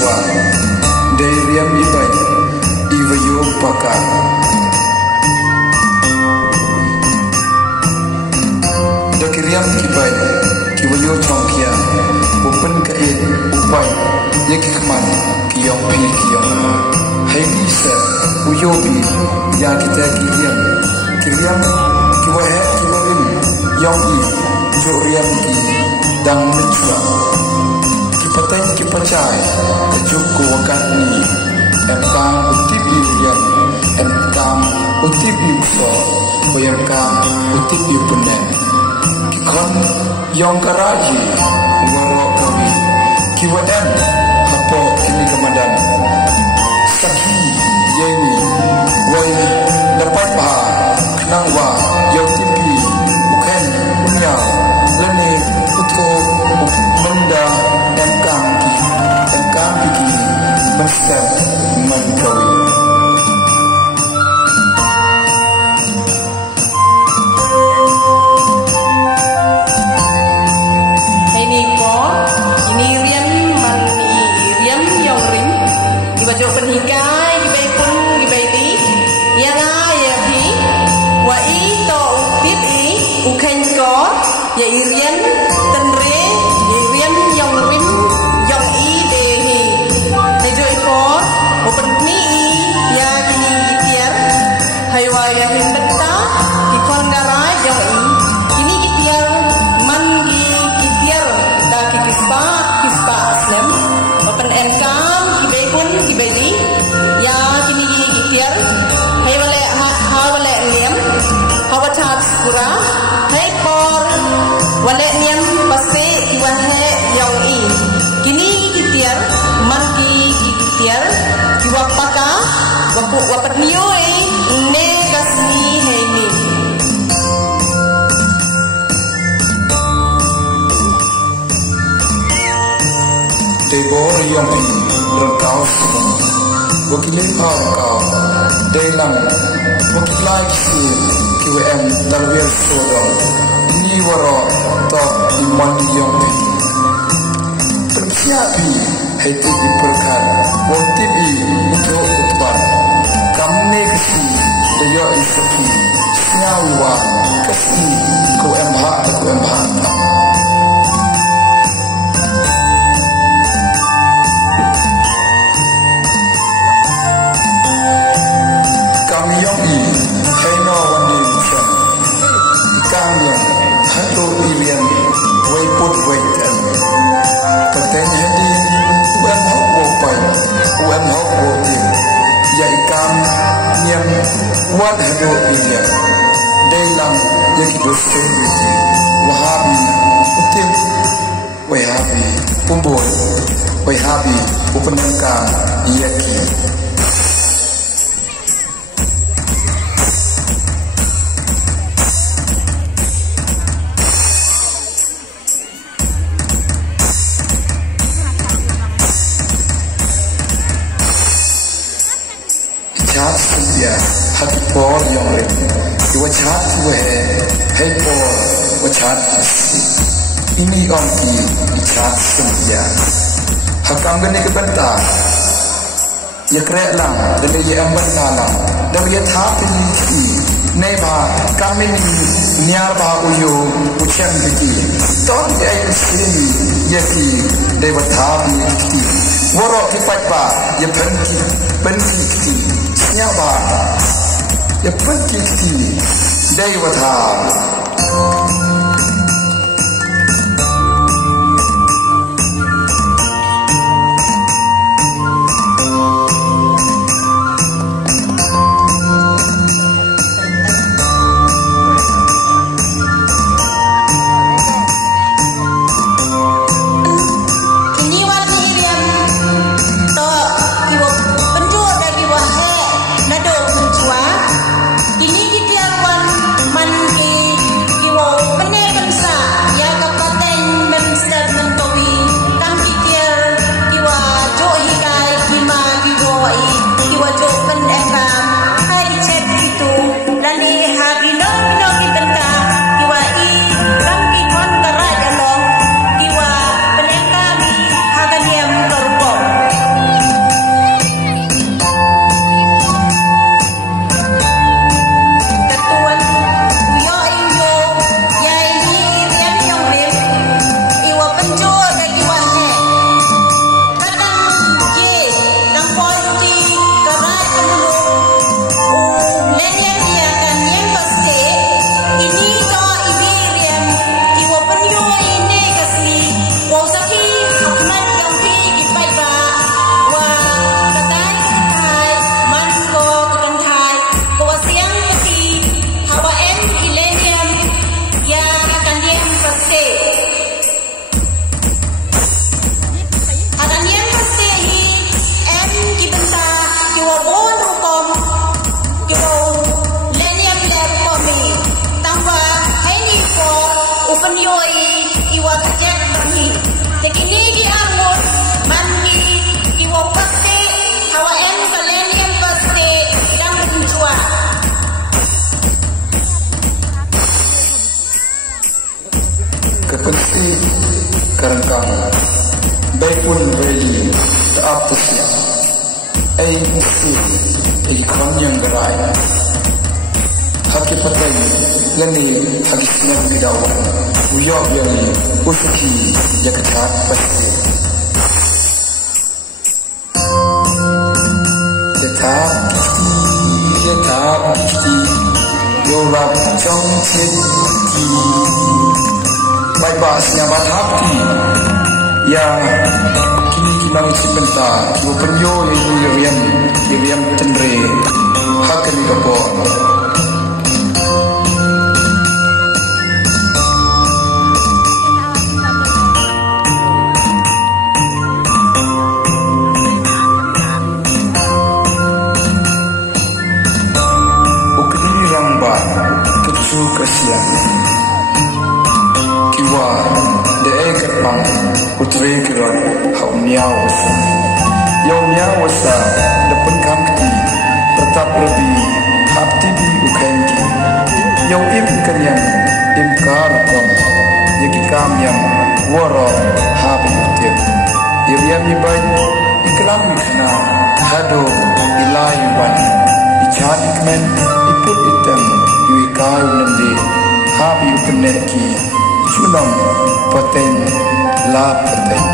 siswa dari riam ibai iwayo pakar dari riam ibai iwayo chongkia open kai upai yaki keman kiyong pi kiyong hai bisa uyobi ya kita kiriam kiwahe kiwarim yong i jo riam ki dang menjua kipaten kipacai juku wakan ni emkam utibi riam emkam utibi uso emkam utibi punen kikon yong karaji waro kami kiwaen hapo kini kemadan sakhi yeni wai dapat paha kenang wa yong tibi bukan punya lene utko menda emkam ki mesti mengawi penhikai gibai pun gibai di yang ayah di wa ito ukit i ukan ko ya irian tenre ya irian yang rim yang i dehi nejo iko open ni ya kini gitiar hai wa ya hindata ikon garai yang i kini gitiar man gitiar ta kispa aslam open enkam gibai pun gibai di ya kini gitiar hai wale niam hawachat pura hai por wale niam pasti wahe yang i kini gitiar man gitiar wapaka wapernioi negasni heini tebor yang i rengkau wakilin kau dalam wakilai si KWM Talwir Sodong ini waro top iman yang tersiapi hati diperkan waktibi untuk utban kamne kesi dayo isaki senyawa kesi KWMH Hatu ilian way put waitan paten jadi uan hok wopai uan hok wotin ya ikam niam uan hadu ilian dalam jadi dosen wahabi utin wahabi pumbul wahabi upenengkam iyaki hati por yang rin iwachat wehe hei por wachat ini ongki ichat sempia hakam gani kebenta ya krek lang dan ya amban lang dan ya thapin ki nei ba kamin nyar ba uyo uchen biki ton ya sini ya ki dewa thapi ki woro ki pa ya penki ki nyaba ya pergi dari wajah Ini kita wan man ki kiwo apa siang isi ikon yang gerai haki patai leni haki siang bidawan uyok yang usuki jakat pasti Yatap pasti yorap trong citi baik bahasnya bathapi ya kini kita sebentar dua penyo yang William Tendre hakan di kapor ukini rangba kepsu kasihan kiwa de ekapang utre kirat hau niawasa yau niawasa depan kamti tetap lebih hati di ukenki yau im kenyang im karakom yaki kam yang waro habi utir iriam ibai iklam ikna hado ilai wan ichan ikmen iput item yuikau nende habi ukeneki Chunam paten la paten